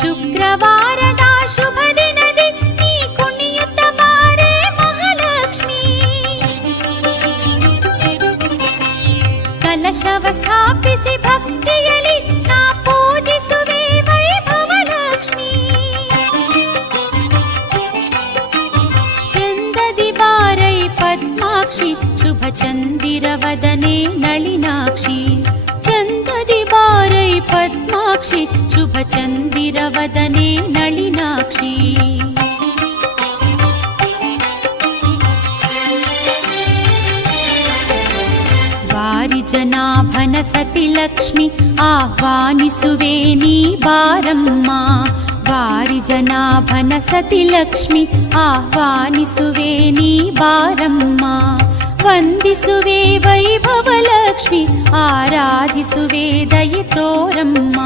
ಶುಕ್ರವಾರದ ಶುಭ ದಿನದಿ ನೀ ಕುಣಿಯುತ್ತ ಬಾರೆ ಮಹಾಲಕ್ಷ್ಮಿ. ಕಲಶವ ಸ್ಥಾಪಿಸಿ ಭಕ್ತಿಯಲಿ ನಾ ಪೂಜಿಸುವೆ ವೈಭವಲಕ್ಷ್ಮಿ. ಚಂದದಿ ಬಾರೈ ಪದ್ಮಾಕ್ಷಿ ಶುಭ ಚಂದಿರವದನೆ ನಳಿನಾಕ್ಷಿ. ಚಂದದಿ ಬಾರೈ ಪದ್ಮಾಕ್ಷಿ ಶುಭ ಚಂದಿರವದನೆ ನಳಿನಾಕ್ಷಿ. ವಾರಿಜನಾಭನ ಸತಿ ಲಕ್ಷ್ಮಿ ಆಹ್ವಾನಿಸುವೆ ನೀ ಬಾರಮ್ಮ. ವಾರಿಜನಾಭನ ಸತಿ ಲಕ್ಷ್ಮಿ ಆಹ್ವಾನಿಸುವೆ ನೀ ಬಾರಮ್ಮ. ವಂದಿಸುವೆ ವೈಭವಲಕ್ಷ್ಮಿ ಆರಾಧಿಸುವೆ ದಯೆ ತೋರಮ್ಮ.